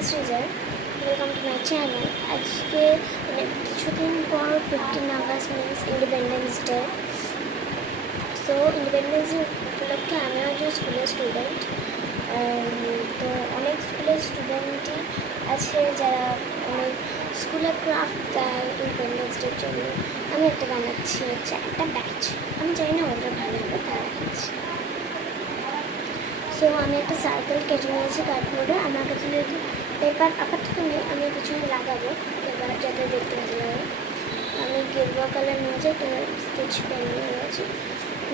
Srijar. Welcome to my channel. আজকে কিছুদিন পর 15 August means independence day. So independence day উপলক্ষে আমি একজন স্কুলের স্টুডেন্ট। তো অনেক স্কুলের স্টুডেন্টই আছে যারা অনেক স্কুলে ক্রাফট দেয় ইন্ডিপেন্ডেন্স ডের জন্য। আমি একটা বানাচ্ছি হচ্ছে একটা ব্যাচ। আমি জানি না ওটা ভালো হবে, তারা বানাচ্ছি। সো আমি একটা সার্কেল কেটে নিয়েছি কার্ডবোর্ডে। আমার কাছে যেহেতু পেপার আপাতত নেই, আমি পিছনে লাগাবো পেপার যাতে দেখতে ভালো লাগে। আমি গেরুয়া কালার নিয়েছি, একটা স্কেচ পেন নিয়ে নিয়েছি।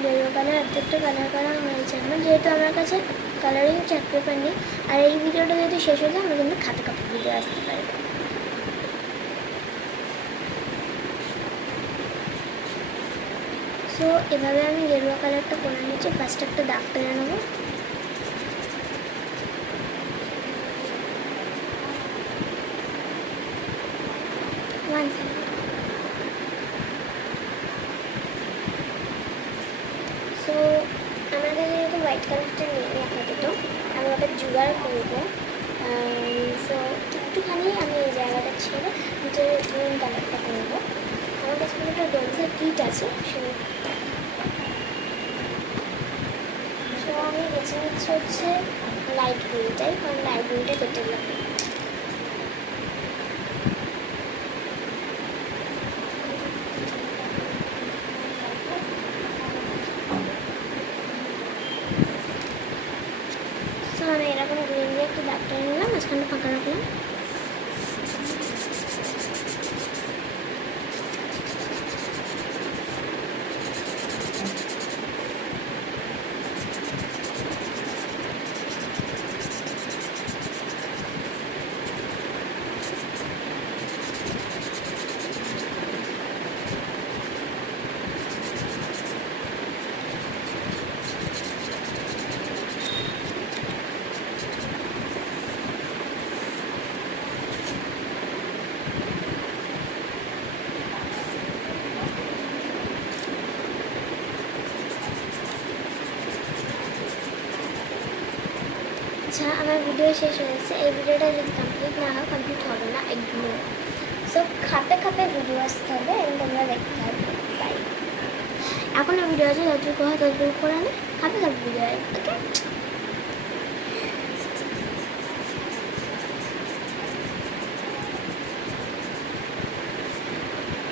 গেরুয়া কালার অর্ধেকটা কালার করা হয়েছে আমার, যেহেতু আমার কাছে কালারিং চার্ট পেপার নেই। আর এই ভিডিওটা যদি শেষ হয়ে যায় আমার কিন্তু খাতা কাপড় ভিডিও আসতে পারে। সো এভাবে আমি গেরুয়া কালারটা করে নিয়েছি। ফার্স্ট একটা দাগ টেনে নেবো। সো আমার কাছে যেহেতু হোয়াইট কালারটা নিয়ে আপাতত আমি ওটা জোগাড় করবো। সো একটুখানি আমি এই জায়গাটা ছেড়ে নিচের গ্রিন কালারটা করবো। আমার কাছে একটা ডোমসের কিট আছে সেই। সো আমি বেছে নিচ্ছি হচ্ছে লাইট গ্রিনটাই, কারণ লাইট গ্রিনটা বেটে লাগে। আমি এরকম গ্রিন দিয়ে একটু দাগ টেনে নিলাম, মাঝখানটা ফাঁকা রাখলাম। আচ্ছা, আমার ভিডিও শেষ হয়েছে। এই ভিডিওটা যদি কমপ্লিট না হয়, কমপ্লিট হবে না, ইগনোর। সো খাপে খাপে ভিডিও আসতে হবে এবং তোমরা দেখতে হবে। তাই এখনও ভিডিও আছে, যতটুকু হয় ততটুকু করে নে, খাপে খাপে ভিডিও হয়। ওকে,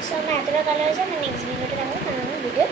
সো আমার এতটা কালার আছে। আমি নেক্সট ভিডিওটা দেখাবো, কারণ আমার ভিডিও